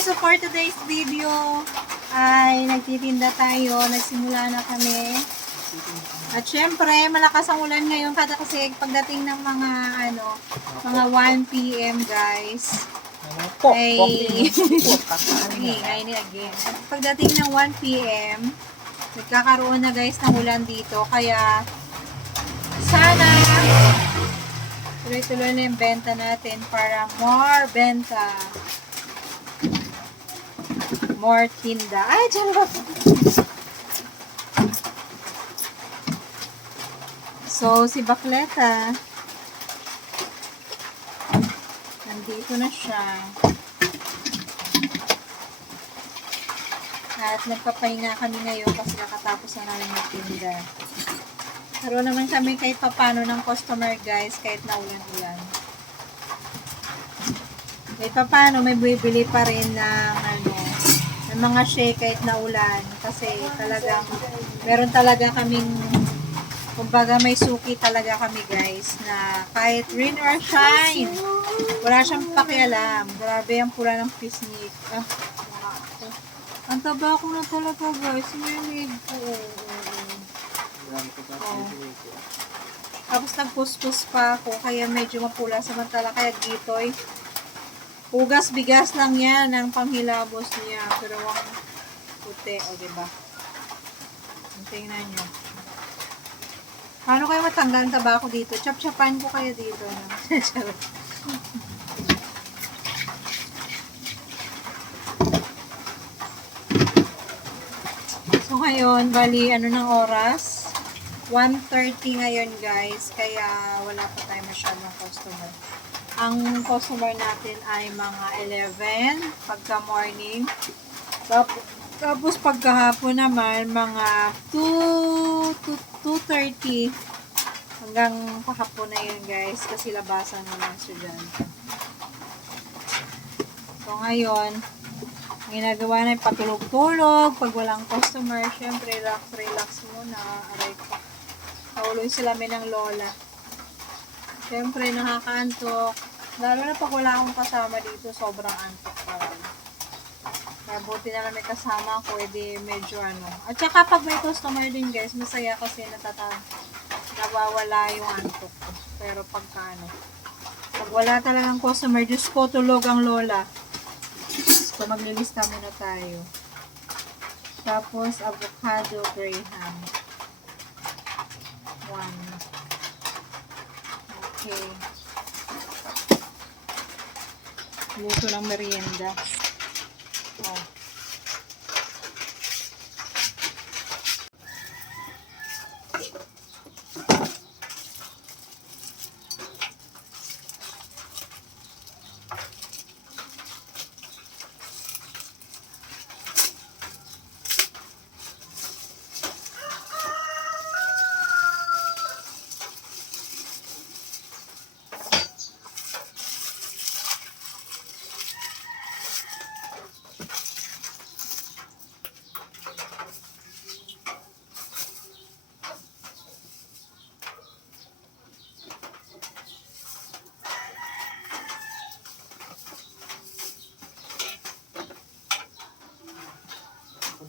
guys, so for today's video ay nagtitinda tayo, nagsimula na kami. At syempre, malakas ang ulan ngayon kasi pagdating ng mga mga 1 PM guys. Ay again. Pagdating ng 1 PM, nagkakaroon na guys ng ulan dito kaya sana tuloy-tuloy na yung benta natin para more benta. More tinda. Ay, dyan ba? So, si Bakleta, nandito na siya. At nagpapahinga kami ngayon kasi nakatapos na namin magtinda. Karoon naman kami kahit papano ng customer guys, kahit na ulan-ulan. Kahit papano, may bibili pa rin ng ng mga shake kahit na ulan. Kasi talagang, meron talaga kaming, kumbaga may suki talaga kami guys, na kahit rain or shine, wala siyang pakialam. Grabe ang pula ng pisngi. Ang taba ko na talaga guys, may leg ko. Tapos nagpuspos pa ako, kaya medyo mapula samantala kaya gitoy. Hugas bigas lang yan ang panghilabos niya, pero wang puti, o diba? Tingnan nyo. Paano kayo matanggal ang taba ko dito? Chap-chapan ko kayo dito. No? So ngayon, bali, ng oras? 1:30 ngayon guys, kaya wala pa tayo masyadong customer. Ang customer natin ay mga 11 pagka morning. Tapos pagkahapon naman mga 2:30 hanggang kahapon na yun guys, kasi labasan naman siya dyan. So ngayon, ang ginagawa na yung patulog-tulog. Pag walang customer, syempre relax muna. Aray ko. Nauloy sila ng lola. Siyempre, nakakaantok. Lalo na pag wala akong kasama dito, sobrang antok parang. Kaya buti na lang may kasama ko, edi medyo At saka pag may customer din guys, masaya kasi nawawala yung antok ko. Pero pagka pag wala talagang customer, Diyos ko, tulog ang lola. So, maglilista muna tayo. Tapos, avocado graham. 1. Okay. Luto ng merienda. Oh.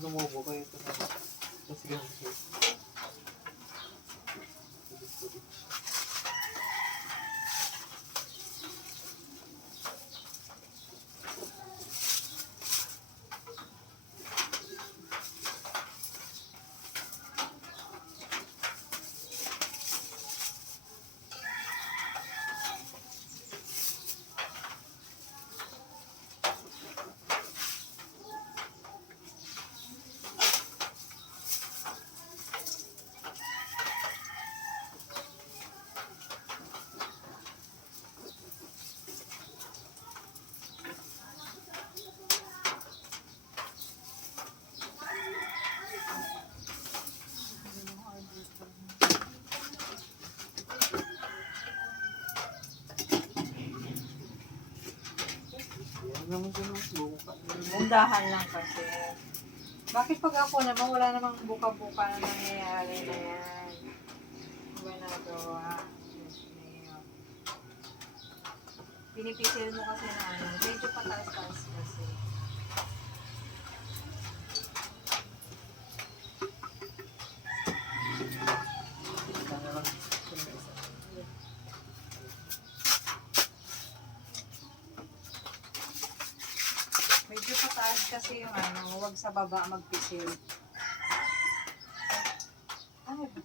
Lumubo kayo ito na. Tapos ganun. Mundahan lang kasi. Bakit pag ako naman, wala namang buka-buka na nangyayari na yan. Diba nagawa? Pinipisil mo kasi na medyo pataas-taas kasi. sa taas kasi yung ano, huwag sa baba magpisil. Ano ba?